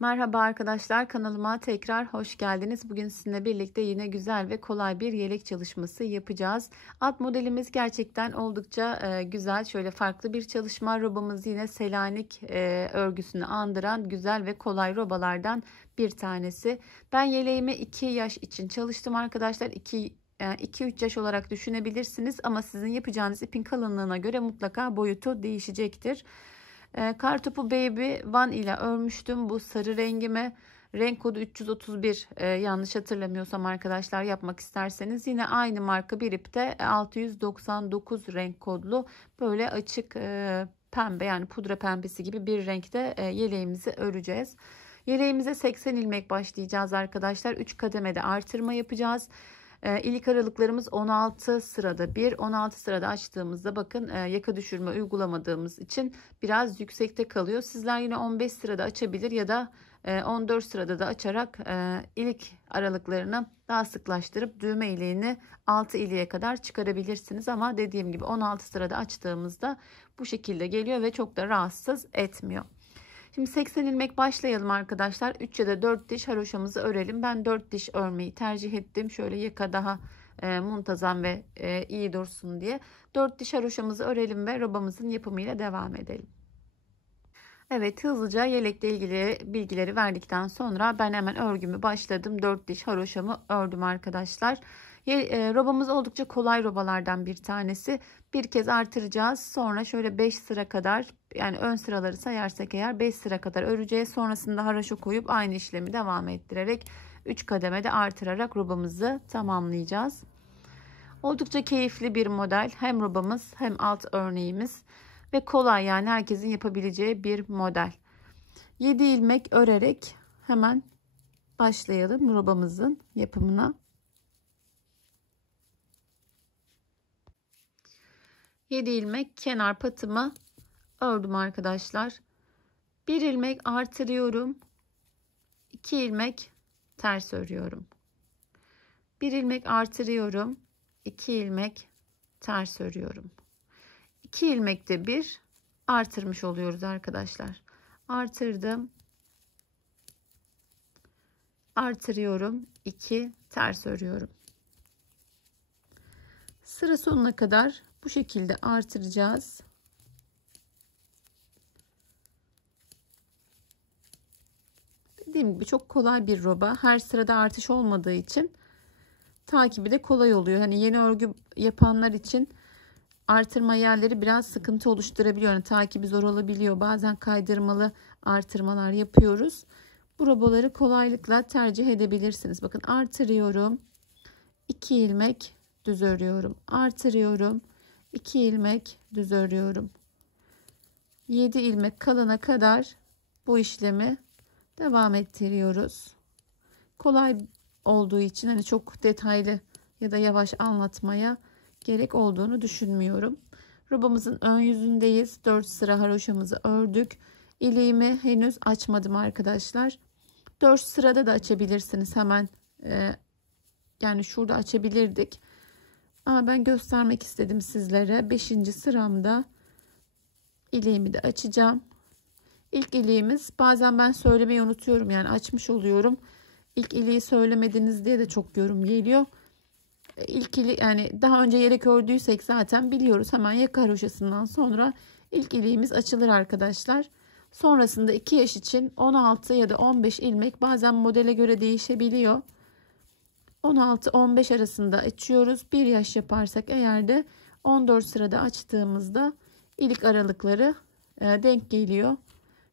Merhaba arkadaşlar, kanalıma tekrar hoş geldiniz. Bugün sizinle birlikte yine güzel ve kolay bir yelek çalışması yapacağız. Alt modelimiz gerçekten oldukça güzel. Şöyle farklı bir çalışma. Robamız yine Selanik örgüsünü andıran güzel ve kolay robalardan bir tanesi. Ben yeleğimi 2 yaş için çalıştım arkadaşlar. 2-3 yaş olarak düşünebilirsiniz ama sizin yapacağınız ipin kalınlığına göre mutlaka boyutu değişecektir. Kartopu Baby One ile örmüştüm bu sarı rengime. Renk kodu 331, yanlış hatırlamıyorsam arkadaşlar, yapmak isterseniz yine aynı marka bir ipte 699 renk kodlu böyle açık pembe, yani pudra pembesi gibi bir renkte yeleğimizi öreceğiz. Yeleğimize 80 ilmek başlayacağız arkadaşlar. 3 kademede artırma yapacağız. İlik aralıklarımız 16 sırada 16 sırada açtığımızda bakın yaka düşürme uygulamadığımız için biraz yüksekte kalıyor. Sizler yine 15 sırada açabilir ya da 14 sırada da açarak ilik aralıklarını daha sıklaştırıp düğme iliğini 6 iliğe kadar çıkarabilirsiniz. Ama dediğim gibi 16 sırada açtığımızda bu şekilde geliyor ve çok da rahatsız etmiyor. Şimdi 80 ilmek başlayalım arkadaşlar. 3 ya da 4 diş haroşamızı örelim. Ben 4 diş örmeyi tercih ettim. Şöyle yaka daha muntazam ve iyi dursun diye. 4 diş haroşamızı örelim ve robamızın yapımıyla devam edelim. Evet, hızlıca yelekle ilgili bilgileri verdikten sonra ben hemen örgümü başladım. 4 diş haroşamı ördüm arkadaşlar. Robamız oldukça kolay robalardan bir tanesi. Bir kez artıracağız. Sonra şöyle 5 sıra kadar, yani ön sıraları sayarsak eğer 5 sıra kadar öreceğiz. Sonrasında haroşa koyup aynı işlemi devam ettirerek 3 kademede artırarak robamızı tamamlayacağız. Oldukça keyifli bir model. Hem robamız hem alt örneğimiz ve kolay, yani herkesin yapabileceği bir model. 7 ilmek örerek hemen başlayalım robamızın yapımına. 7 ilmek kenar patımı ördüm arkadaşlar. 1 ilmek artırıyorum. 2 ilmek ters örüyorum. 1 ilmek artırıyorum. 2 ilmek ters örüyorum. 2 ilmekte bir artırmış oluyoruz arkadaşlar. Artırdım. Artırıyorum. 2 ters örüyorum. Sıra sonuna kadar bu şekilde artıracağız. Dediğim gibi çok kolay bir roba. Her sırada artış olmadığı için takibi de kolay oluyor. Hani yeni örgü yapanlar için artırma yerleri biraz sıkıntı oluşturabiliyor. Yani takibi zor olabiliyor. Bazen kaydırmalı artırmalar yapıyoruz. Bu robaları kolaylıkla tercih edebilirsiniz. Bakın artırıyorum. 2 ilmek düz örüyorum. Artırıyorum. 2 ilmek düz örüyorum. 7 ilmek kalana kadar bu işlemi devam ettiriyoruz. Kolay olduğu için hani çok detaylı ya da yavaş anlatmaya gerek olduğunu düşünmüyorum. Robamızın ön yüzündeyiz. 4 sıra haroşamızı ördük. İliğimi henüz açmadım arkadaşlar. 4 sırada da açabilirsiniz hemen. Yani şurada açabilirdik. Ama ben göstermek istedim sizlere. 5. sıramda iliğimi de açacağım. İlk iliğimiz, bazen ben söylemeyi unutuyorum, yani açmış oluyorum. İlk iliği söylemediniz diye de çok yorum geliyor. İlk iliği, yani daha önce yelek ördüysek zaten biliyoruz. Hemen yaka haroşasından sonra ilk iliğimiz açılır arkadaşlar. Sonrasında 2 yaş için 16 ya da 15 ilmek, bazen modele göre değişebiliyor. 16-15 arasında açıyoruz. 1 yaş yaparsak eğer de 14 sırada açtığımızda ilik aralıkları denk geliyor.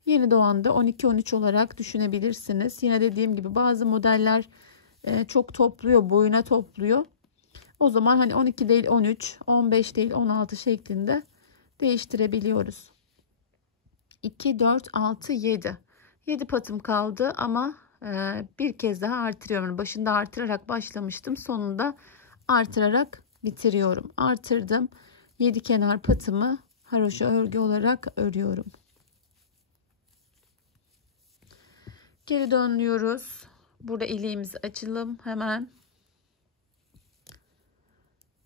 Yeni doğanda 12-13 olarak düşünebilirsiniz. Yine dediğim gibi bazı modeller çok topluyor, boyuna topluyor. O zaman hani 12 değil 13, 15 değil 16 şeklinde değiştirebiliyoruz. 2, 4, 6, 7. 7 patım kaldı ama bir kez daha artırıyorum. Başında artırarak başlamıştım. Sonunda artırarak bitiriyorum. Artırdım. 7 kenar patımı haroşa örgü olarak örüyorum. Geri dönüyoruz. Burada iliğimizi açalım hemen.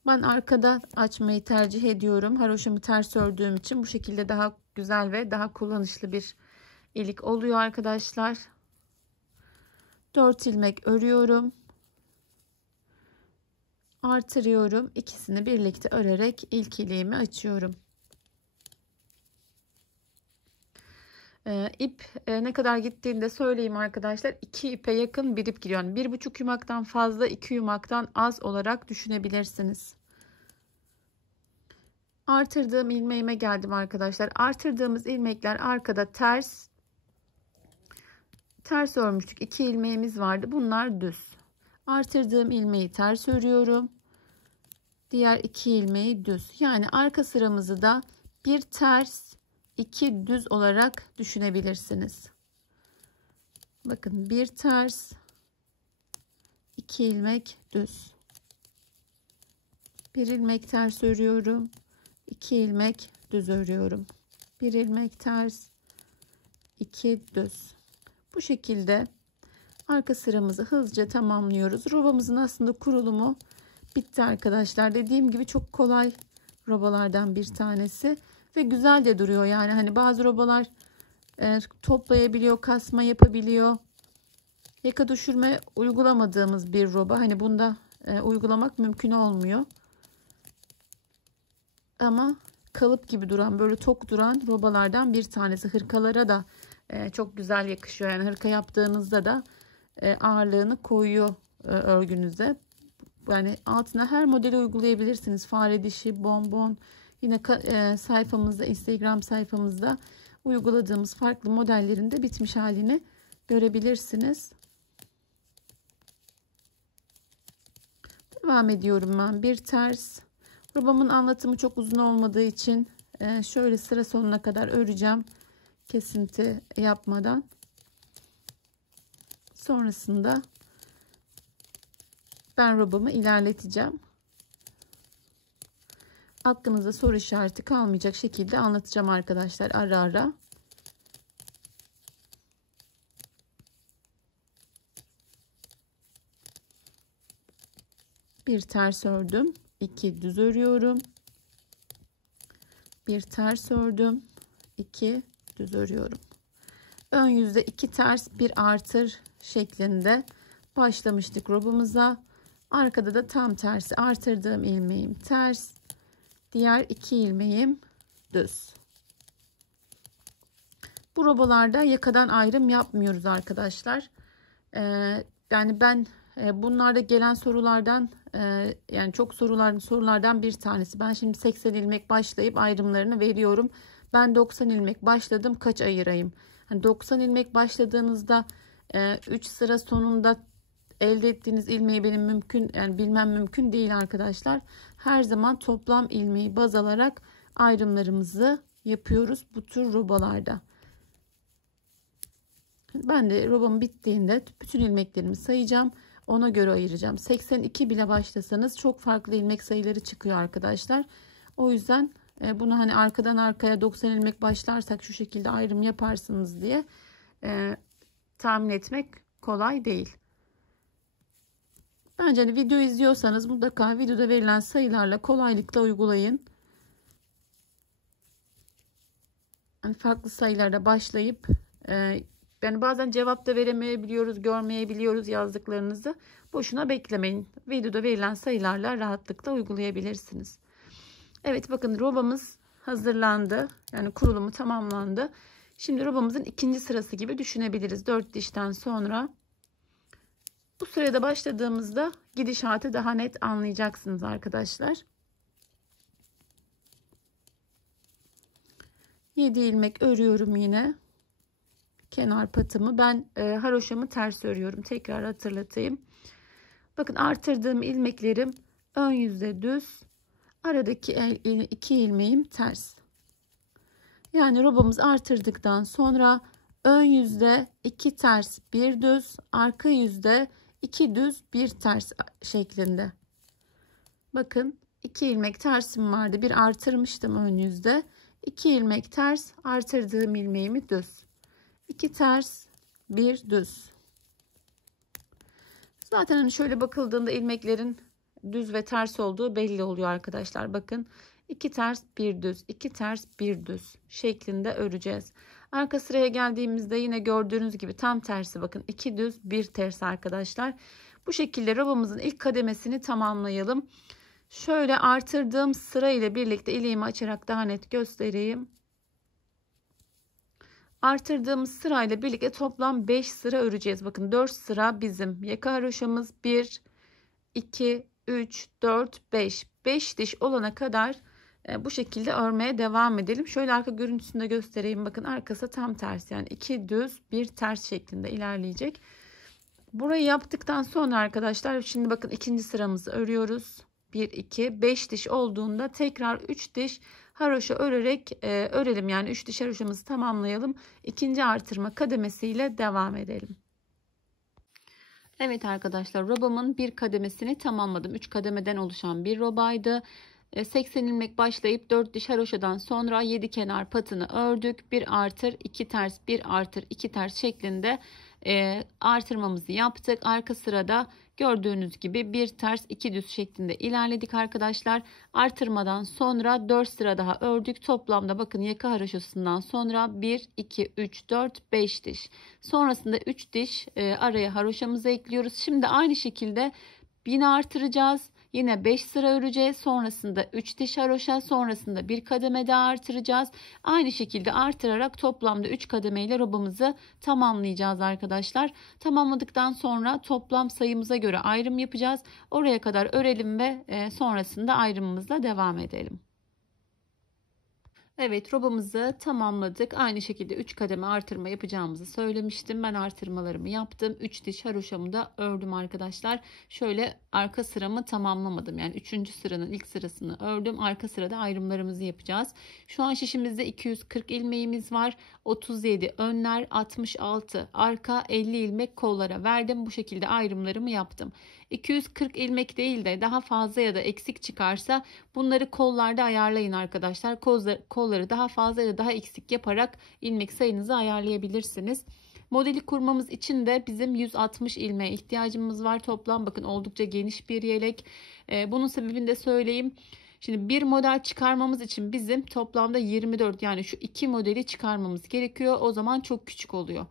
Ben arkada açmayı tercih ediyorum. Haroşamı ters ördüğüm için bu şekilde daha güzel ve daha kullanışlı bir ilik oluyor arkadaşlar. 4 ilmek örüyorum. Artırıyorum. İkisini birlikte örerek ilk iliğimi açıyorum. İp ne kadar gittiğini de söyleyeyim arkadaşlar. 2 ipe yakın bir ip gidiyor. Yani 1,5 yumaktan fazla, 2 yumaktan az olarak düşünebilirsiniz. Artırdığım ilmeğime geldim arkadaşlar. Artırdığımız ilmekler arkada ters örmüştük. 2 ilmeğimiz vardı. Bunlar düz. Artırdığım ilmeği ters örüyorum. Diğer 2 ilmeği düz. Yani arka sıramızı da bir ters, 2 düz olarak düşünebilirsiniz. Bakın, bir ters, 2 ilmek düz. Bir ilmek ters örüyorum. 2 ilmek düz örüyorum. Bir ilmek ters, 2 düz. Bu şekilde arka sıramızı hızlıca tamamlıyoruz. Robamızın aslında kurulumu bitti arkadaşlar. Dediğim gibi çok kolay robalardan bir tanesi ve güzel de duruyor. Yani hani bazı robalar toplayabiliyor, kasma yapabiliyor. Yaka düşürme uygulamadığımız bir roba. Hani bunda uygulamak mümkün olmuyor. Ama kalıp gibi duran, böyle tok duran robalardan bir tanesi. Hırkalara da çok güzel yakışıyor. Yani hırka yaptığınızda da ağırlığını koyuyor örgünüze. Yani altına her modeli uygulayabilirsiniz. Fare dişi, bonbon. Yine sayfamızda, Instagram sayfamızda uyguladığımız farklı modellerin de bitmiş halini görebilirsiniz. Devam ediyorum ben. Bir ters. Robamın anlatımı çok uzun olmadığı için şöyle sıra sonuna kadar öreceğim. Kesinti yapmadan. Sonrasında ben robamı ilerleteceğim. Aklınızda soru işareti kalmayacak şekilde anlatacağım arkadaşlar, ara ara. Bir ters ördüm, 2 düz örüyorum. Bir ters ördüm, 2 düz örüyorum. Ön yüzde 2 ters, bir artır şeklinde başlamıştık robamıza. Arkada da tam tersi, artırdığım ilmeğim ters, diğer 2 ilmeğim düz. Bu robalarda yakadan ayrım yapmıyoruz arkadaşlar. Yani ben bunlarda gelen sorulardan yani çok sorulardan bir tanesi. Ben şimdi 80 ilmek başlayıp ayrımlarını veriyorum. Ben 90 ilmek başladım, kaç ayırayım? Hani 90 ilmek başladığınızda 3 sıra sonunda elde ettiğiniz ilmeği benim bilmem mümkün değil arkadaşlar. Her zaman toplam ilmeği baz alarak ayrımlarımızı yapıyoruz bu tür robalarda. Ben de robam bittiğinde bütün ilmeklerimi sayacağım. Ona göre ayıracağım. 82 bile başlasanız çok farklı ilmek sayıları çıkıyor arkadaşlar. O yüzden bunu hani arkadan arkaya 90 ilmek başlarsak şu şekilde ayrım yaparsınız diye tahmin etmek kolay değil. Bence hani video izliyorsanız mutlaka videoda verilen sayılarla kolaylıkla uygulayın. Yani farklı sayılarda başlayıp yani bazen cevap da veremeyebiliyoruz, görmeyebiliyoruz yazdıklarınızı. Boşuna beklemeyin. Videoda verilen sayılarla rahatlıkla uygulayabilirsiniz. Evet, bakın robamız hazırlandı. Yani kurulumu tamamlandı. Şimdi robamızın ikinci sırası gibi düşünebiliriz. 4 dişten sonra. Bu sırada başladığımızda gidişatı daha net anlayacaksınız arkadaşlar. 7 ilmek örüyorum yine. Kenar patımı ben haroşamı ters örüyorum. Tekrar hatırlatayım. Bakın, artırdığım ilmeklerim ön yüzde düz, aradaki 2 ilmeğim ters. Yani robamız artırdıktan sonra ön yüzde 2 ters 1 düz, arka yüzde 2 düz 1 ters şeklinde. Bakın, 2 ilmek tersim vardı. Bir artırmıştım ön yüzde. 2 ilmek ters, artırdığım ilmeğimi düz. 2 ters, 1 düz. Zaten hani şöyle bakıldığında ilmeklerin düz ve ters olduğu belli oluyor arkadaşlar. Bakın, 2 ters bir düz, 2 ters bir düz şeklinde öreceğiz. Arka sıraya geldiğimizde yine gördüğünüz gibi tam tersi, bakın 2 düz bir ters arkadaşlar. Bu şekilde robamızın ilk kademesini tamamlayalım. Şöyle artırdığım sıra ile birlikte iliğimi açarak daha net göstereyim. Artırdığımız sırayla birlikte toplam 5 sıra öreceğiz. Bakın 4 sıra bizim yaka haroşamız. 1, 2, 3, 4, 5. 5 diş olana kadar bu şekilde örmeye devam edelim. Şöyle arka görüntüsünü de göstereyim. Bakın arkası tam ters, yani 2 düz bir ters şeklinde ilerleyecek. Burayı yaptıktan sonra arkadaşlar şimdi bakın ikinci sıramızı örüyoruz. 1, 2, 5 diş olduğunda tekrar 3 diş haroşa örerek örelim. Yani 3 diş haroşamızı tamamlayalım. İkinci artırma kademesiyle devam edelim. Evet arkadaşlar, robamın bir kademesini tamamladım. 3 kademeden oluşan bir robaydı. 80 ilmek başlayıp 4 diş haroşadan sonra 7 kenar patını ördük. 1 artır 2 ters, 1 artır 2 ters şeklinde artırmamızı yaptık. Arka sırada gördüğünüz gibi 1 ters 2 düz şeklinde ilerledik arkadaşlar. Artırmadan sonra 4 sıra daha ördük. Toplamda bakın yaka haroşasından sonra 1 2 3 4 5 diş. Sonrasında 3 diş araya haroşamızı ekliyoruz. Şimdi aynı şekilde yine artıracağız. Yine 5 sıra öreceğiz. Sonrasında 3 diş haroşa, sonrasında bir kademe daha artıracağız. Aynı şekilde artırarak toplamda 3 kademe ile robamızı tamamlayacağız arkadaşlar. Tamamladıktan sonra toplam sayımıza göre ayrım yapacağız. Oraya kadar örelim ve sonrasında ayrımımızla devam edelim. Evet, robamızı tamamladık. Aynı şekilde 3 kademe artırma yapacağımızı söylemiştim. Ben artırmalarımı yaptım. 3 diş haroşamı da ördüm arkadaşlar. Şöyle arka sıramı tamamlamadım. Yani 3. sıranın ilk sırasını ördüm. Arka sırada ayrımlarımızı yapacağız. Şu an şişimizde 240 ilmeğimiz var. 37 önler, 66 arka, 50 ilmek kollara verdim. Bu şekilde ayrımlarımı yaptım. 240 ilmek değil de daha fazla ya da eksik çıkarsa bunları kollarda ayarlayın arkadaşlar. Kolları daha fazla ya da daha eksik yaparak ilmek sayınızı ayarlayabilirsiniz. Modeli kurmamız için de bizim 160 ilmeğe ihtiyacımız var toplam. Bakın oldukça geniş bir yelek. Bunun sebebini de söyleyeyim. Şimdi bir model çıkarmamız için bizim toplamda 24, yani şu iki modeli çıkarmamız gerekiyor. O zaman çok küçük oluyor.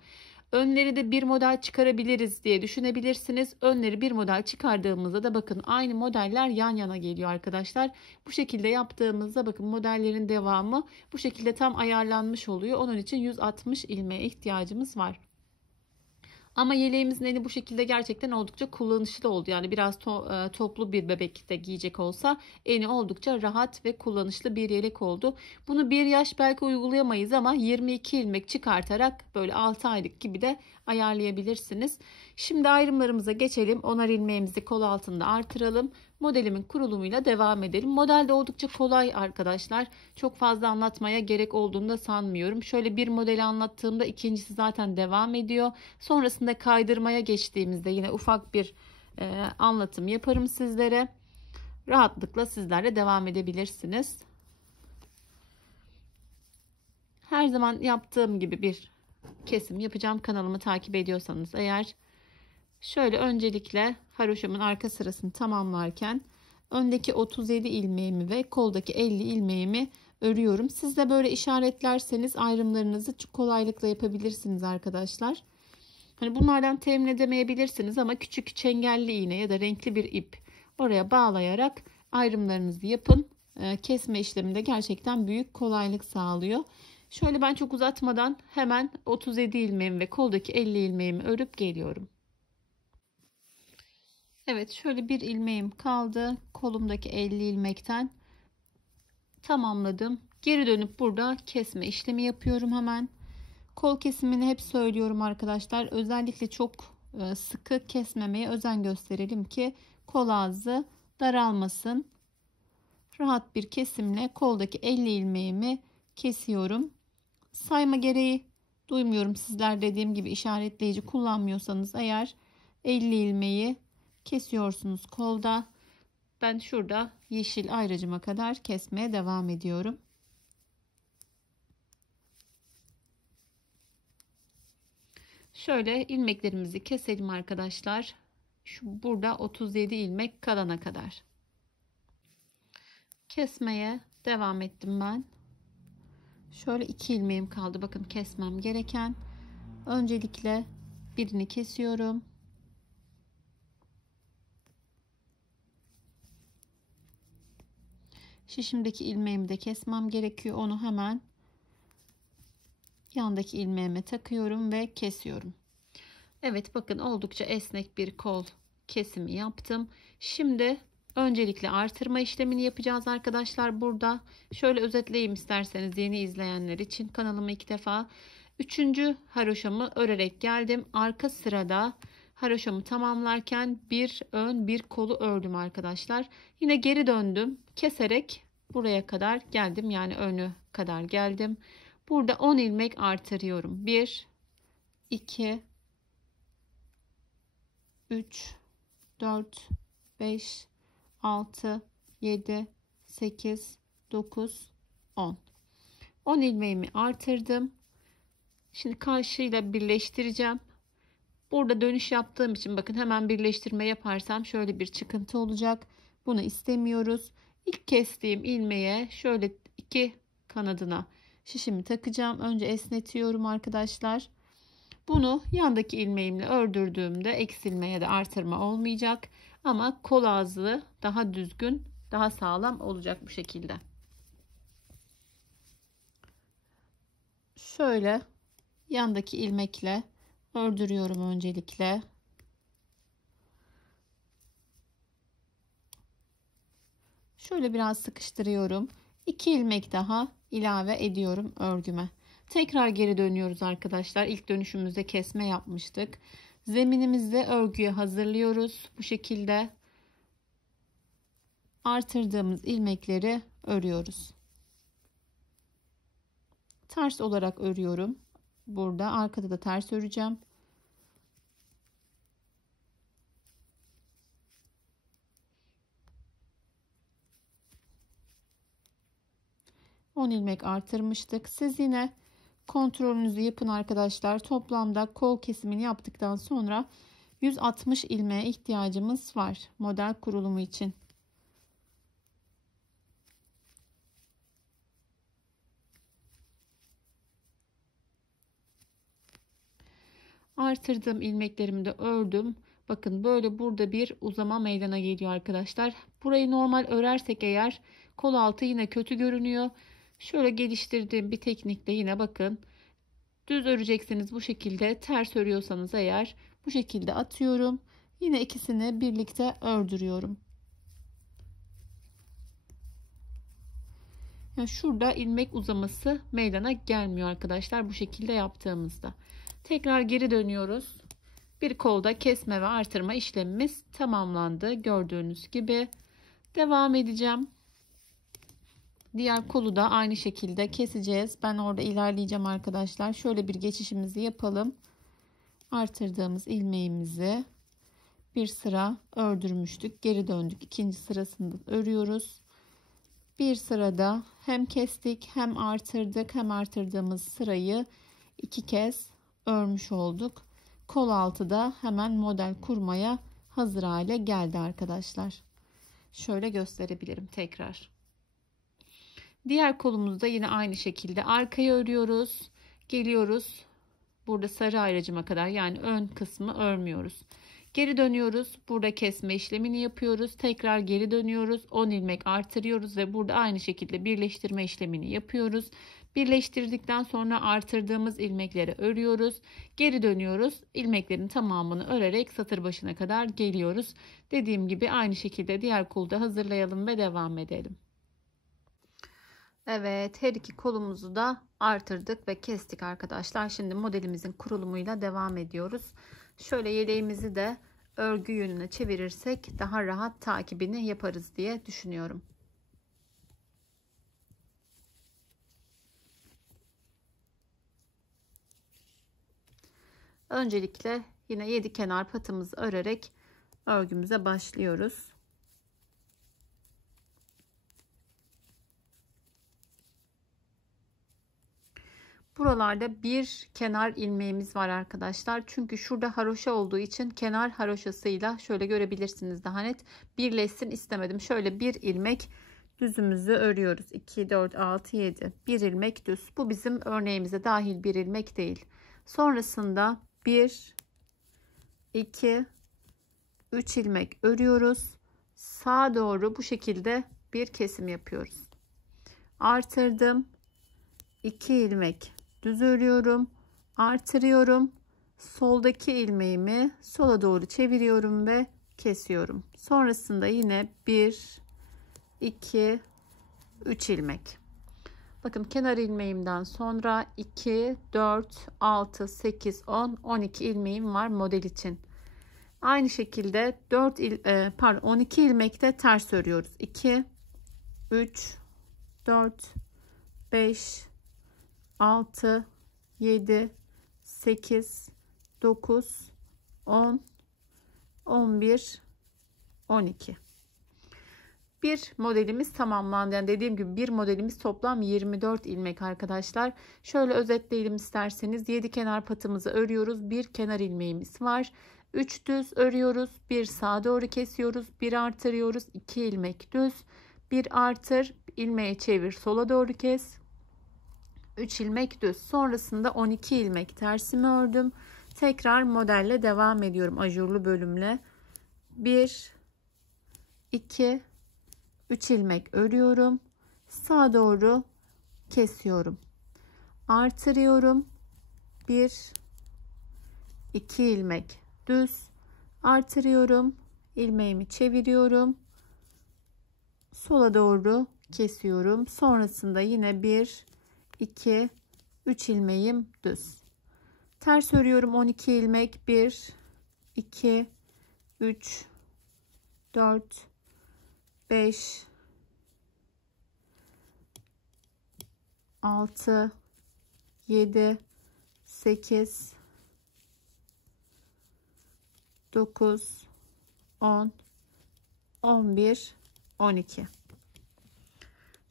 Önleri de bir model çıkarabiliriz diye düşünebilirsiniz. Önleri bir model çıkardığımızda da bakın aynı modeller yan yana geliyor arkadaşlar. Bu şekilde yaptığımızda bakın modellerin devamı bu şekilde tam ayarlanmış oluyor. Onun için 160 ilmeğe ihtiyacımız var. Ama yeleğimizin eni bu şekilde gerçekten oldukça kullanışlı oldu. Yani biraz toplu bir bebek de giyecek olsa eni oldukça rahat ve kullanışlı bir yelek oldu. Bunu bir yaş belki uygulayamayız ama 22 ilmek çıkartarak böyle 6 aylık gibi de ayarlayabilirsiniz. Şimdi ayrımlarımıza geçelim. 10'ar ilmeğimizi kol altında artıralım. Modelimin kurulumuyla devam edelim. Model de oldukça kolay arkadaşlar. Çok fazla anlatmaya gerek olduğunu da sanmıyorum. Şöyle bir modeli anlattığımda ikincisi zaten devam ediyor. Sonrasında kaydırmaya geçtiğimizde yine ufak bir anlatım yaparım sizlere. Rahatlıkla sizlerle devam edebilirsiniz. Her zaman yaptığım gibi bir kesim yapacağım. Kanalımı takip ediyorsanız eğer. Şöyle öncelikle haroşamın arka sırasını tamamlarken öndeki 37 ilmeğimi ve koldaki 50 ilmeğimi örüyorum. Siz de böyle işaretlerseniz ayrımlarınızı kolaylıkla yapabilirsiniz arkadaşlar. Hani bunlardan temin edemeyebilirsiniz ama küçük çengelli iğne ya da renkli bir ip oraya bağlayarak ayrımlarınızı yapın. Kesme işleminde gerçekten büyük kolaylık sağlıyor. Şöyle ben çok uzatmadan hemen 37 ilmeğimi ve koldaki 50 ilmeğimi örüp geliyorum. Evet, şöyle bir ilmeğim kaldı. Kolumdaki 50 ilmekten tamamladım. Geri dönüp burada kesme işlemi yapıyorum hemen. Kol kesimini hep söylüyorum arkadaşlar. Özellikle çok sıkı kesmemeye özen gösterelim ki kol ağzı daralmasın. Rahat bir kesimle koldaki 50 ilmeğimi kesiyorum. Sayma gereği duymuyorum. Sizler dediğim gibi işaretleyici kullanmıyorsanız eğer 50 ilmeği kesiyorsunuz kolda. Ben şurada yeşil ayracıma kadar kesmeye devam ediyorum. Şöyle ilmeklerimizi keselim arkadaşlar. Şu burada 37 ilmek kalana kadar. Kesmeye Devam ettim ben. Şöyle 2 ilmeğim kaldı. Bakın kesmem gereken. Öncelikle birini kesiyorum. Şişimdeki ilmeğimi de kesmem gerekiyor. Onu hemen yandaki ilmeğime takıyorum ve kesiyorum. Evet, bakın oldukça esnek bir kol kesimi yaptım. Şimdi öncelikle artırma işlemini yapacağız arkadaşlar burada. Şöyle özetleyeyim isterseniz yeni izleyenler için. Kanalıma ilk defa 3. haroşamı örerek geldim. Arka sırada haroşamı tamamlarken bir ön bir kolu ördüm arkadaşlar. Yine geri döndüm. Keserek buraya kadar geldim. Yani önü kadar geldim. Burada 10 ilmek artırıyorum. 1 2 3 4 5 6 7 8 9 10 10 ilmeğimi artırdım. Şimdi karşıyla birleştireceğim. Burada dönüş yaptığım için bakın hemen birleştirme yaparsam şöyle bir çıkıntı olacak. Bunu istemiyoruz. İlk kestiğim ilmeğe şöyle 2 kanadına şişimi takacağım. Önce esnetiyorum arkadaşlar. Bunu yandaki ilmeğimle ördürdüğümde eksilme ya da artırma olmayacak. Ama kol ağzı daha düzgün, daha sağlam olacak bu şekilde. Şöyle yandaki ilmekle ördürüyorum öncelikle. Şöyle biraz sıkıştırıyorum. 2 ilmek daha ilave ediyorum örgüme. Tekrar geri dönüyoruz arkadaşlar. İlk dönüşümüzde kesme yapmıştık. Zeminimizde örgüyü hazırlıyoruz. Bu şekilde artırdığımız ilmekleri örüyoruz. Ters olarak örüyorum. Burada arkada da ters öreceğim. On ilmek artırmıştık. Siz yine kontrolünüzü yapın arkadaşlar. Toplamda kol kesimini yaptıktan sonra 160 ilmeğe ihtiyacımız var model kurulumu için. Artırdığım ilmeklerimi de ördüm. Bakın böyle burada bir uzama meydana geliyor arkadaşlar. Burayı normal örersek eğer kol altı yine kötü görünüyor. Şöyle geliştirdiğim bir teknikle yine bakın. Düz örecekseniz bu şekilde, ters örüyorsanız eğer bu şekilde atıyorum. Yine ikisini birlikte ördürüyorum. Yani şurada ilmek uzaması meydana gelmiyor arkadaşlar bu şekilde yaptığımızda. Tekrar geri dönüyoruz. Bir kolda kesme ve artırma işlemimiz tamamlandı. Gördüğünüz gibi devam edeceğim. Diğer kolu da aynı şekilde keseceğiz. Ben orada ilerleyeceğim arkadaşlar. Şöyle bir geçişimizi yapalım. Artırdığımız ilmeğimizi bir sıra ördürmüştük. Geri döndük. İkinci sırasında örüyoruz. Bir sırada hem kestik hem artırdık. Hem artırdığımız sırayı 2 kez örmüş olduk. Kol altı da hemen model kurmaya hazır hale geldi arkadaşlar. Şöyle gösterebilirim tekrar. Diğer kolumuzda yine aynı şekilde arkaya örüyoruz. Geliyoruz. Burada sarı ayracıma kadar, yani ön kısmı örmüyoruz. Geri dönüyoruz. Burada kesme işlemini yapıyoruz. Tekrar geri dönüyoruz. 10 ilmek artırıyoruz ve burada aynı şekilde birleştirme işlemini yapıyoruz. Birleştirdikten sonra artırdığımız ilmekleri örüyoruz. Geri dönüyoruz. İlmeklerin tamamını örerek satır başına kadar geliyoruz. Dediğim gibi aynı şekilde diğer kolu da hazırlayalım ve devam edelim. Evet, her iki kolumuzu da artırdık ve kestik arkadaşlar. Şimdi modelimizin kurulumuyla devam ediyoruz. Şöyle yeleğimizi de örgü yönüne çevirirsek daha rahat takibini yaparız diye düşünüyorum. Öncelikle yine 7 kenar patımızı örerek örgümüze başlıyoruz. Buralarda bir kenar ilmeğimiz var arkadaşlar. Çünkü şurada haroşa olduğu için kenar haroşasıyla şöyle görebilirsiniz daha net birleşsin istemedim. Şöyle bir ilmek düzümüzü örüyoruz. 2 4 6 7 bir ilmek düz. Bu bizim örneğimize dahil bir ilmek değil. Sonrasında 1 2 3 ilmek örüyoruz. Sağa doğru bu şekilde bir kesim yapıyoruz. Artırdım. 2 ilmek düz örüyorum. Artırıyorum. Soldaki ilmeğimi sola doğru çeviriyorum ve kesiyorum. Sonrasında yine 1 2 3 ilmek. Bakın kenar ilmeğimden sonra 2 4 6 8 10 12 ilmeğim var model için. Aynı şekilde 12 ilmekte ters örüyoruz. 2 3 4 5 6 7 8 9 10 11 12. Bir modelimiz tamamlandı. Yani dediğim gibi bir modelimiz toplam 24 ilmek arkadaşlar. Şöyle özetleyelim isterseniz. 7 kenar patımızı örüyoruz. Bir kenar ilmeğimiz var. 3 düz örüyoruz. Bir sağa doğru kesiyoruz. Bir artırıyoruz. 2 ilmek düz. Bir artır. İlmeği çevir. Sola doğru kes. 3 ilmek düz. Sonrasında 12 ilmek tersimi ördüm. Tekrar modelle devam ediyorum. Ajurlu bölümle. 1 2 3 ilmek örüyorum. Sağa doğru kesiyorum. Artırıyorum. 1 2 ilmek düz. Artırıyorum. İlmeğimi çeviriyorum. Sola doğru kesiyorum. Sonrasında yine 1 2 3 ilmeğim düz. Ters örüyorum. 12 ilmek. 1 2 3 4 5 6 7 8 9 10 11 12.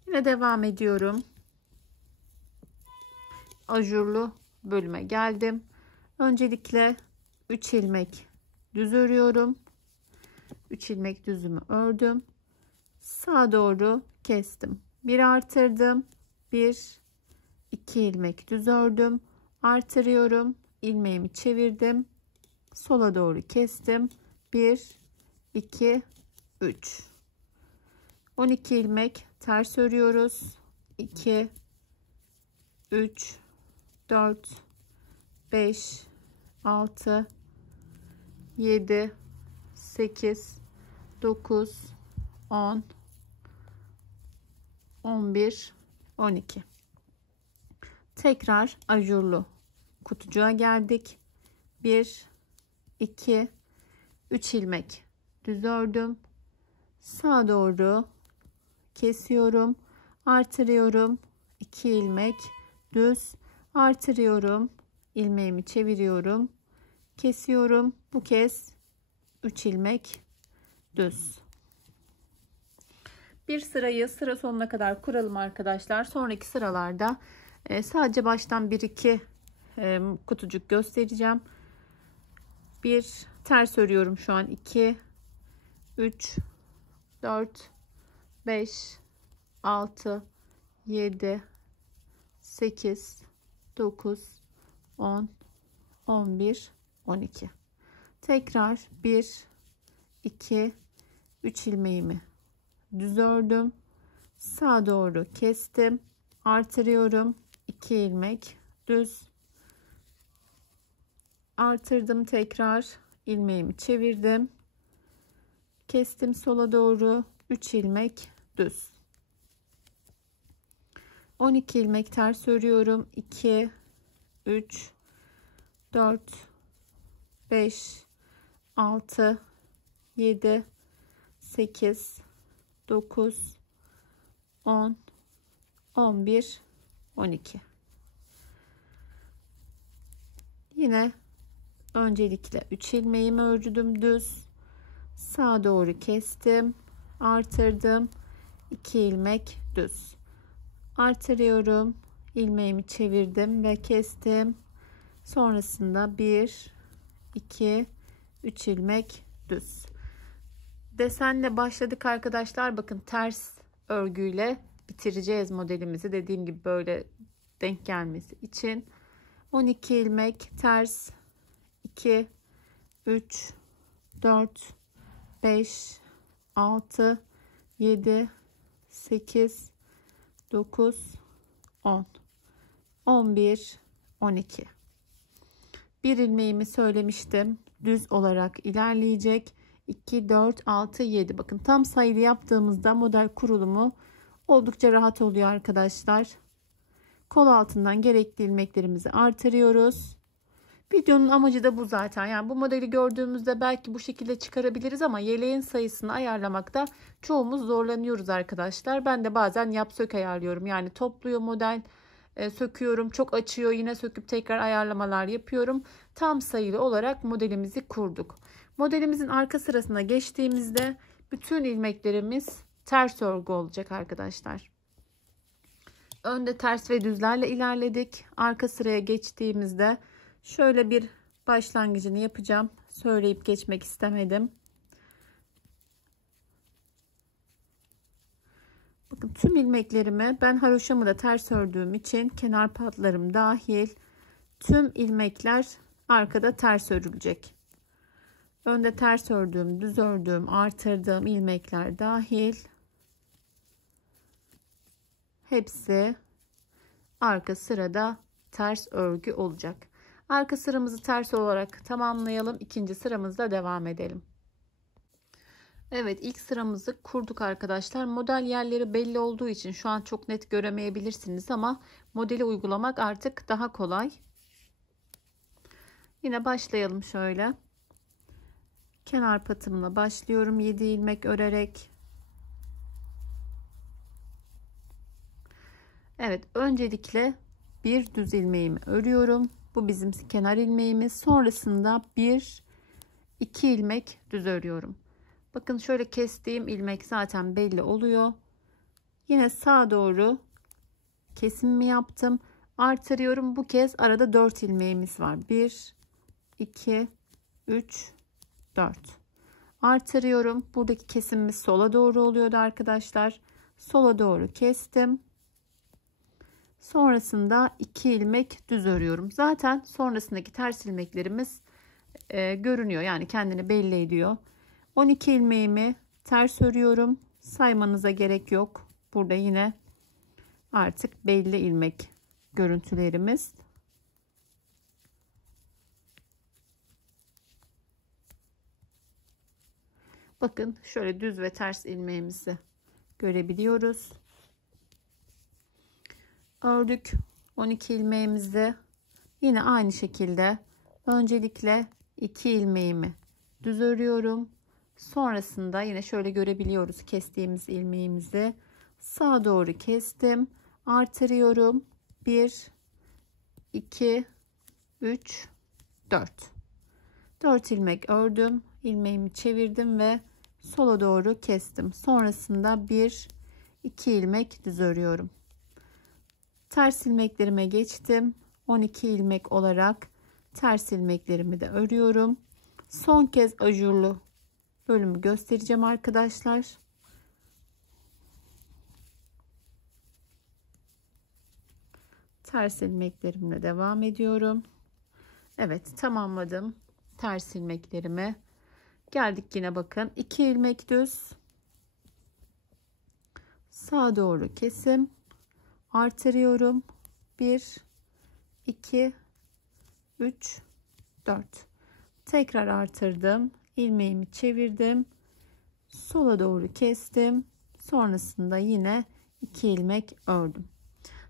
Yine devam ediyorum. Ajurlu bölüme geldim. Öncelikle 3 ilmek düz örüyorum. 3 ilmek düzümü ördüm. Sağa doğru kestim. Bir artırdım. 1 2 ilmek düz ördüm. Artırıyorum. İlmeğimi çevirdim. Sola doğru kestim. 1 2 3 12 ilmek ters örüyoruz. 2 3 4 5 6 7 8 9 10 11 12. Tekrar ajurlu kutucuğa geldik. 1 2 3 ilmek düz ördüm. Sağa doğru kesiyorum. Artırıyorum. 2 ilmek düz. Artırıyorum. İlmeğimi çeviriyorum. Kesiyorum. Bu kez 3 ilmek düz. Bir sırayı sıra sonuna kadar kuralım arkadaşlar. Sonraki sıralarda sadece baştan 1-2 kutucuk göstereceğim. Bir ters örüyorum şu an. 2 3 4 5 6 7 8 9 10 11 12. Tekrar 1 2 3 ilmeğimi düz ördüm. Sağa doğru kestim. Artırıyorum. 2 ilmek düz. Artırdım tekrar. İlmeğimi çevirdim. Kestim sola doğru. 3 ilmek düz. 12 ilmek ters örüyorum. 2 3 4 5 6 7 8 9 10 11 12. Yine öncelikle 3 ilmeğimi ördüm düz. Sağa doğru kestim. Artırdım. 2 ilmek düz. Artırıyorum. İlmeğimi çevirdim ve kestim. Sonrasında 1 2 3 ilmek düz. Desenle başladık arkadaşlar. Bakın ters örgüyle bitireceğiz modelimizi. Dediğim gibi böyle denk gelmesi için 12 ilmek ters, 2 3 4 5 6 7 8 9 10 11 12. Bir ilmeğimi söylemiştim. Düz olarak ilerleyecek. 2 4 6 7. Bakın tam sayılı yaptığımızda model kurulumu oldukça rahat oluyor arkadaşlar. Kol altından gerekli ilmeklerimizi artırıyoruz. Videonun amacı da bu zaten. Yani bu modeli gördüğümüzde belki bu şekilde çıkarabiliriz ama yeleğin sayısını ayarlamakta çoğumuz zorlanıyoruz arkadaşlar. Ben de bazen yap sök ayarlıyorum. Yani topluyor model, söküyorum, çok açıyor, yine söküp tekrar ayarlamalar yapıyorum. Tam sayılı olarak modelimizi kurduk. Modelimizin arka sırasına geçtiğimizde bütün ilmeklerimiz ters örgü olacak arkadaşlar. Önde ters ve düzlerle ilerledik. Arka sıraya geçtiğimizde şöyle bir başlangıcını yapacağım. Söyleyip geçmek istemedim. Bakın tüm ilmeklerimi ben haroşamı da ters ördüğüm için kenar patlarım dahil tüm ilmekler arkada ters örülecek. Önde ters ördüğüm, düz ördüğüm, artırdığım ilmekler dahil hepsi arka sırada ters örgü olacak. Arka sıramızı ters olarak tamamlayalım. İkinci sıramızda devam edelim. Evet, ilk sıramızı kurduk arkadaşlar. Model yerleri belli olduğu için şu an çok net göremeyebilirsiniz ama modeli uygulamak artık daha kolay. Yine başlayalım şöyle. Kenar patımla başlıyorum 7 ilmek örerek. Evet, öncelikle bir düz ilmeğimi örüyorum. Bu bizim kenar ilmeğimiz. Sonrasında 2 ilmek düz örüyorum. Bakın şöyle kestiğim ilmek zaten belli oluyor. Yine sağa doğru kesimimi yaptım. Artırıyorum. Bu kez arada 4 ilmeğimiz var. 1 2 3 4. Artırıyorum. Buradaki kesimimiz sola doğru oluyordu arkadaşlar. Sola doğru kestim. Sonrasında 2 ilmek düz örüyorum. Zaten sonrasındaki ters ilmeklerimiz görünüyor. Yani kendini belli ediyor. 12 ilmeğimi ters örüyorum. Saymanıza gerek yok. Burada yine artık belli ilmek görüntülerimiz. Bakın şöyle düz ve ters ilmeğimizi görebiliyoruz. Ördük 12 ilmeğimizi. Yine aynı şekilde öncelikle 2 ilmeğimi düz örüyorum. Sonrasında yine şöyle görebiliyoruz kestiğimiz ilmeğimizi. Sağa doğru kestim. Artırıyorum. 1 2 3 4. 4 ilmek ördüm. İlmeğimi çevirdim ve sola doğru kestim. Sonrasında 2 ilmek düz örüyorum. Ters ilmeklerime geçtim. 12 ilmek olarak ters ilmeklerimi de örüyorum. Son kez ajurlu bölümü göstereceğim arkadaşlar. Ters ilmeklerimle devam ediyorum. Evet, tamamladım ters ilmeklerimi. Geldik yine bakın 2 ilmek düz. Sağa doğru kesim. Artırıyorum. 1 2 3 4. Tekrar artırdım. İlmeğimi çevirdim. Sola doğru kestim. Sonrasında yine 2 ilmek ördüm.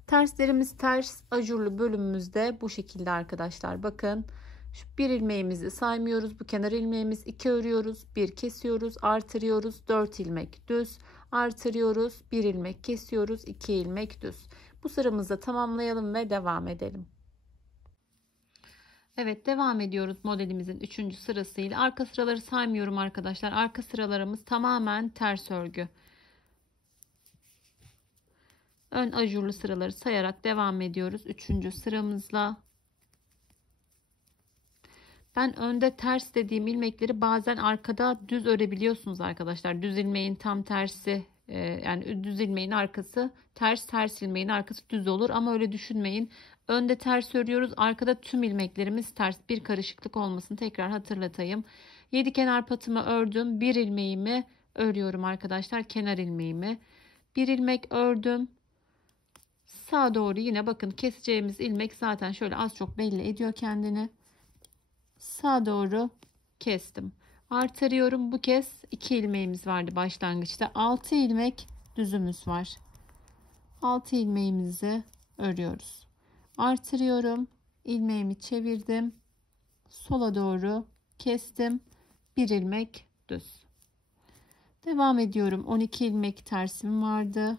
Terslerimiz ters ajurlu bölümümüzde bu şekilde arkadaşlar. Bakın şu bir ilmeğimizi saymıyoruz. Bu kenar ilmeğimiz 2 örüyoruz. 1 kesiyoruz. Artırıyoruz. 4 ilmek düz. Artırıyoruz. 1 ilmek kesiyoruz. 2 ilmek düz. Bu sıramızı tamamlayalım ve devam edelim. Evet, devam ediyoruz modelimizin 3. sırasıyla. Arka sıraları saymıyorum arkadaşlar. Arka sıralarımız tamamen ters örgü. Ön ajurlu sıraları sayarak devam ediyoruz 3. sıramızla. Ben önde ters dediğim ilmekleri bazen arkada düz örebiliyorsunuz arkadaşlar. Düz ilmeğin tam tersi yani düz ilmeğin arkası ters, ters ilmeğin arkası düz olur ama öyle düşünmeyin. Önde ters örüyoruz, arkada tüm ilmeklerimiz ters, bir karışıklık olmasın, tekrar hatırlatayım. 7 kenar patımı ördüm, bir ilmeğimi örüyorum arkadaşlar, kenar ilmeğimi bir ilmek ördüm. Sağa doğru yine bakın, keseceğimiz ilmek zaten şöyle az çok belli ediyor kendini. Sağa doğru kestim. Artırıyorum. Bu kez 2 ilmeğimiz vardı başlangıçta. 6 ilmek düzümüz var. 6 ilmeğimizi örüyoruz. Artırıyorum. İlmeğimi çevirdim. Sola doğru kestim. 1 ilmek düz. Devam ediyorum. 12 ilmek tersim vardı.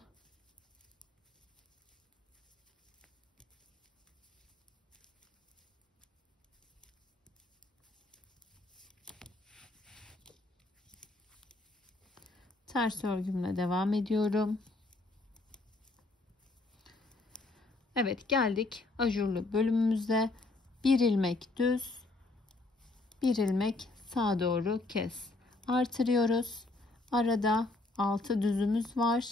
Ters örgümle devam ediyorum. Evet, geldik ajurlu bölümümüze. 1 ilmek düz, 1 ilmek sağa doğru kes. Artırıyoruz. Arada 6 düzümüz var.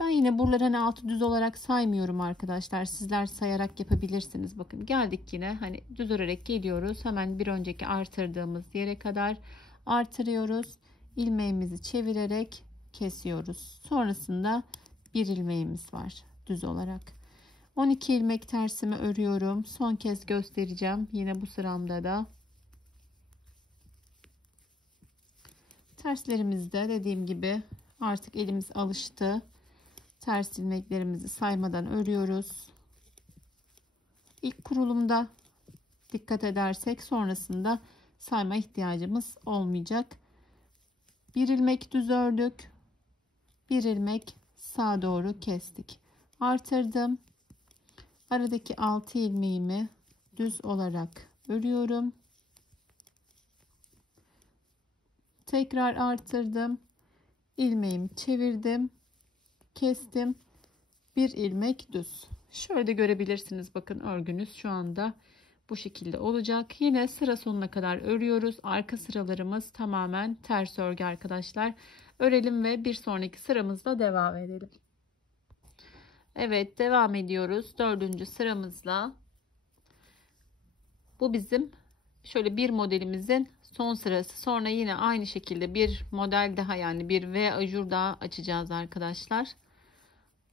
Ben yine buraları hani 6 düz olarak saymıyorum arkadaşlar. Sizler sayarak yapabilirsiniz. Bakın geldik yine hani düz örerek geliyoruz. Hemen bir önceki artırdığımız yere kadar artırıyoruz. İlmeğimizi çevirerek kesiyoruz. Sonrasında bir ilmeğimiz var düz olarak. 12 ilmek tersimi örüyorum. Son kez göstereceğim. Yine bu sıramda da. Terslerimizde dediğim gibi artık elimiz alıştı. Ters ilmeklerimizi saymadan örüyoruz. İlk kurulumda dikkat edersek sonrasında sayma ihtiyacımız olmayacak. Bir ilmek düz ördük. Bir ilmek sağa doğru kestik. Artırdım. Aradaki 6 ilmeğimi düz olarak örüyorum. Tekrar artırdım. İlmeğimi çevirdim. Kestim. Bir ilmek düz. Şöyle de görebilirsiniz. Bakın örgünüz şu anda bu şekilde olacak. Yine sıra sonuna kadar örüyoruz. Arka sıralarımız tamamen ters örgü arkadaşlar. Örelim ve bir sonraki sıramızda devam edelim. Evet, devam ediyoruz. 4. sıramızla. Bu bizim şöyle bir modelimizin son sırası. Sonra yine aynı şekilde bir model daha, yani bir V ajur daha açacağız arkadaşlar.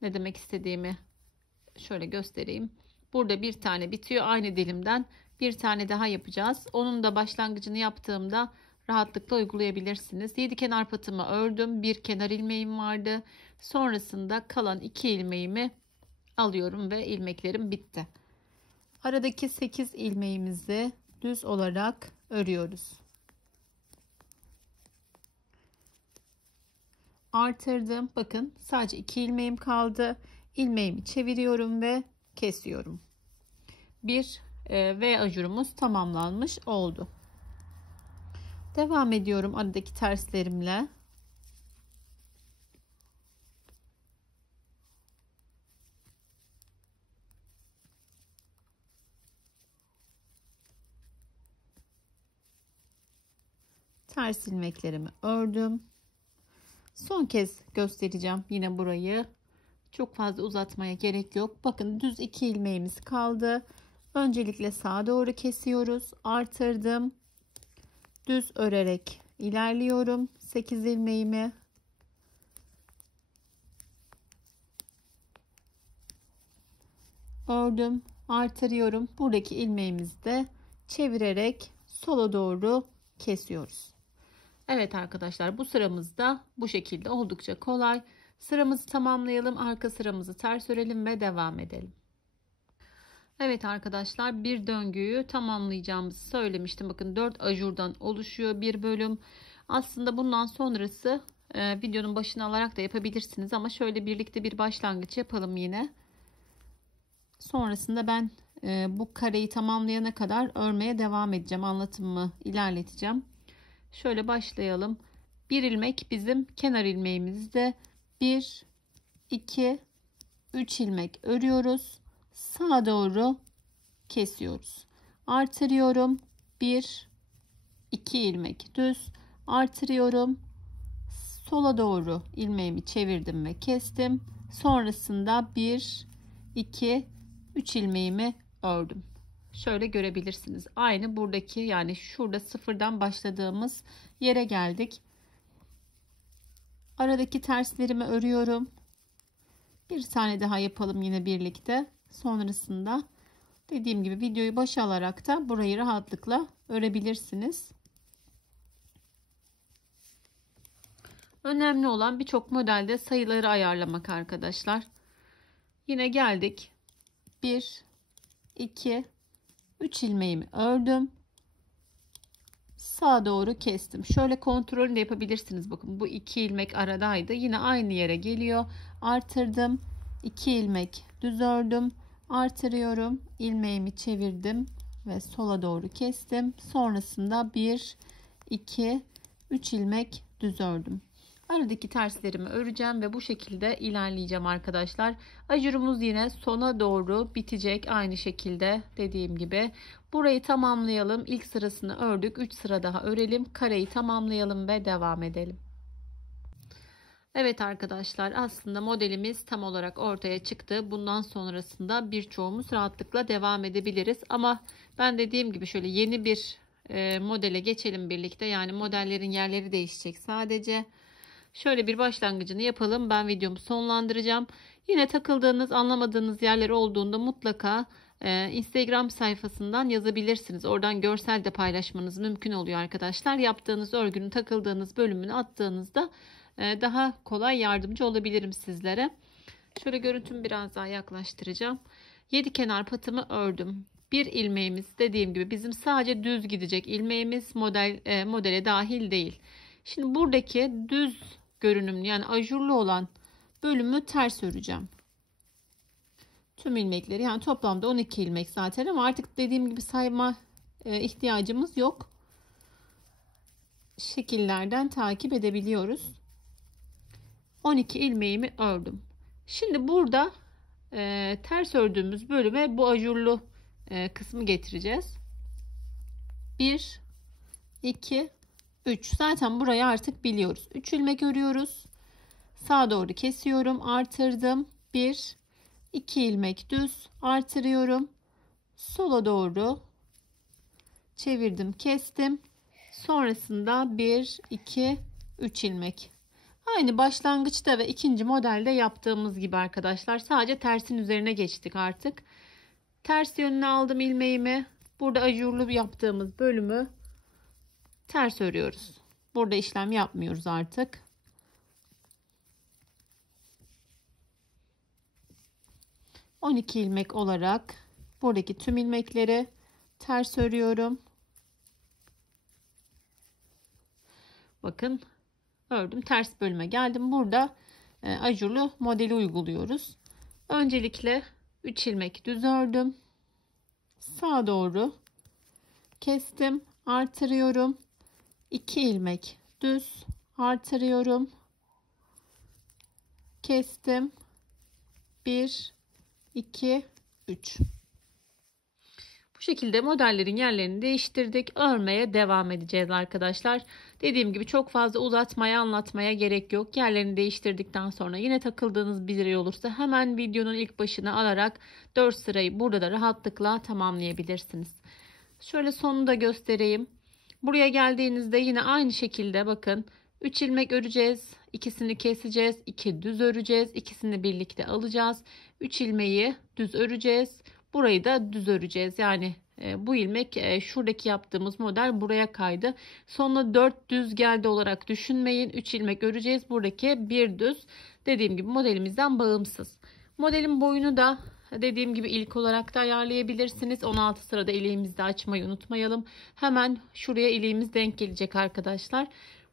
Ne demek istediğimi şöyle göstereyim. Burada bir tane bitiyor. Aynı dilimden bir tane daha yapacağız. Onun da başlangıcını yaptığımda rahatlıkla uygulayabilirsiniz. 7 kenar patımı ördüm. Bir kenar ilmeğim vardı. Sonrasında kalan 2 ilmeğimi alıyorum ve ilmeklerim bitti. Aradaki 8 ilmeğimizi düz olarak örüyoruz. Artırdım. Bakın sadece 2 ilmeğim kaldı. İlmeğimi çeviriyorum ve kesiyorum. Bir V ajurumuz tamamlanmış oldu. Devam ediyorum aradaki terslerimle. Ters ilmeklerimi ördüm. Son kez göstereceğim yine burayı. Çok fazla uzatmaya gerek yok. Bakın düz 2 ilmeğimiz kaldı. Öncelikle sağa doğru kesiyoruz. Artırdım. Düz örerek ilerliyorum. 8 ilmeğimi ördüm. Artırıyorum. Buradaki ilmeğimizi de çevirerek sola doğru kesiyoruz. Evet arkadaşlar, bu sıramızda bu şekilde oldukça kolay. Sıramızı tamamlayalım. Arka sıramızı ters örelim ve devam edelim. Evet arkadaşlar, bir döngüyü tamamlayacağımızı söylemiştim. Bakın 4 ajurdan oluşuyor bir bölüm. Aslında bundan sonrası videonun başına alarak da yapabilirsiniz. Ama şöyle birlikte bir başlangıç yapalım yine. Sonrasında ben bu kareyi tamamlayana kadar örmeye devam edeceğim. Anlatımımı ilerleteceğim. Şöyle başlayalım. Bir ilmek bizim kenar ilmeğimizde. 1, 2, 3 ilmek örüyoruz. Sağa doğru kesiyoruz. Artırıyorum. 1, 2 ilmek düz. Artırıyorum. sola doğru ilmeğimi çevirdim ve kestim. Sonrasında 1, 2, 3 ilmeğimi ördüm. Şöyle görebilirsiniz. Aynı buradaki, yani şurada sıfırdan başladığımız yere geldik. Aradaki terslerimi örüyorum. Bir tane daha yapalım yine birlikte. Sonrasında dediğim gibi videoyu başa alarak da burayı rahatlıkla örebilirsiniz. Önemli olan birçok modelde sayıları ayarlamak arkadaşlar. Yine geldik. 1, 2, 3 ilmeğimi ördüm. Sağa doğru kestim. Şöyle kontrolünü de yapabilirsiniz. Bakın bu 2 ilmek aradaydı. Yine aynı yere geliyor. Artırdım. 2 ilmek düz ördüm. Artırıyorum. İlmeğimi çevirdim ve sola doğru kestim. Sonrasında 1, 2, 3 ilmek düz ördüm. Aradaki terslerimi öreceğim ve bu şekilde ilerleyeceğim arkadaşlar. Ajurumuz yine sona doğru bitecek aynı şekilde dediğim gibi. Burayı tamamlayalım. İlk sırasını ördük. 3 sıra daha örelim. Kareyi tamamlayalım ve devam edelim. Evet arkadaşlar, aslında modelimiz tam olarak ortaya çıktı. Bundan sonrasında birçoğumuz rahatlıkla devam edebiliriz. Ama ben dediğim gibi şöyle yeni bir modele geçelim birlikte. Yani modellerin yerleri değişecek sadece. Şöyle bir başlangıcını yapalım. Ben videomu sonlandıracağım. Yine takıldığınız, anlamadığınız yerler olduğunda mutlaka Instagram sayfasından yazabilirsiniz. Oradan görsel de paylaşmanız mümkün oluyor arkadaşlar. Yaptığınız örgünün takıldığınız bölümünü attığınızda daha kolay yardımcı olabilirim sizlere. Şöyle görüntümü biraz daha yaklaştıracağım. 7 kenar patımı ördüm. Bir ilmeğimiz dediğim gibi bizim sadece düz gidecek ilmeğimiz, modele dahil değil. Şimdi buradaki düz görünümlü, yani ajurlu olan bölümü ters öreceğim. Tüm ilmekleri, yani toplamda 12 ilmek zaten, ama artık dediğim gibi sayma ihtiyacımız yok. Şekillerden takip edebiliyoruz. 12 ilmeğimi ördüm. Şimdi burada ters ördüğümüz bölüme bu ajurlu kısmı getireceğiz. 1, 2, 3. Zaten burayı artık biliyoruz. 3 ilmek örüyoruz. Sağa doğru kesiyorum. Artırdım. 1, 2 ilmek düz. Artırıyorum. Sola doğru çevirdim. Kestim. Sonrasında 1, 2, 3 ilmek. Aynı başlangıçta ve ikinci modelde yaptığımız gibi arkadaşlar. Sadece tersin üzerine geçtik artık. Ters yönüne aldım ilmeğimi. Burada ajurlu yaptığımız bölümü ters örüyoruz. Burada işlem yapmıyoruz artık. ...12 ilmek olarak buradaki tüm ilmekleri ters örüyorum. Bakın ördüm, ters bölüme geldim. Burada ajurlu modeli uyguluyoruz. Öncelikle 3 ilmek düz ördüm. Sağa doğru kestim, artırıyorum. 2 ilmek düz artırıyorum. Kestim. 1, 2, 3. Bu şekilde modellerin yerlerini değiştirdik. Örmeye devam edeceğiz arkadaşlar. Dediğim gibi çok fazla uzatmaya, anlatmaya gerek yok. Yerlerini değiştirdikten sonra yine takıldığınız bir yer olursa hemen videonun ilk başına alarak 4 sırayı burada da rahatlıkla tamamlayabilirsiniz. Şöyle sonunu da göstereyim. Buraya geldiğinizde yine aynı şekilde bakın 3 ilmek öreceğiz. İkisini keseceğiz. 2 düz öreceğiz. İkisini birlikte alacağız. 3 ilmeği düz öreceğiz. Burayı da düz öreceğiz. Yani bu ilmek şuradaki yaptığımız model buraya kaydı. Sonra 4 düz geldi olarak düşünmeyin. 3 ilmek öreceğiz. Buradaki bir düz dediğim gibi modelimizden bağımsız. Modelin boyunu da dediğim gibi ilk olarak da ayarlayabilirsiniz. 16 sırada iliğimizi de açmayı unutmayalım. Hemen şuraya iliğimiz denk gelecek arkadaşlar.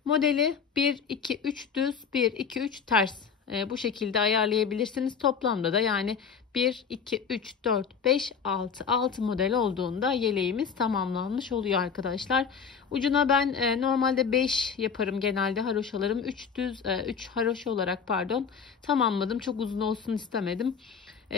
Modeli 1, 2, 3 düz, 1, 2, 3 ters. Bu şekilde ayarlayabilirsiniz. Toplamda da yani 1, 2, 3, 4, 5, 6. 6 model olduğunda yeleğimiz tamamlanmış oluyor arkadaşlar. Ucuna ben normalde 5 yaparım genelde haroşalarım. 3 düz, 3 haroşa olarak tamamladım. Çok uzun olsun istemedim.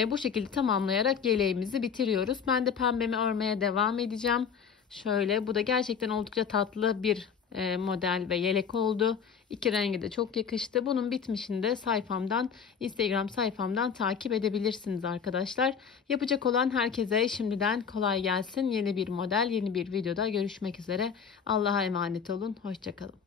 Bu şekilde tamamlayarak yeleğimizi bitiriyoruz. Ben de pembemi örmeye devam edeceğim. Şöyle, bu da gerçekten oldukça tatlı bir model ve yelek oldu. İki rengi de çok yakıştı. Bunun bitmişini de sayfamdan, Instagram sayfamdan takip edebilirsiniz arkadaşlar. Yapacak olan herkese şimdiden kolay gelsin. Yeni bir model, yeni bir videoda görüşmek üzere. Allah'a emanet olun. Hoşça kalın.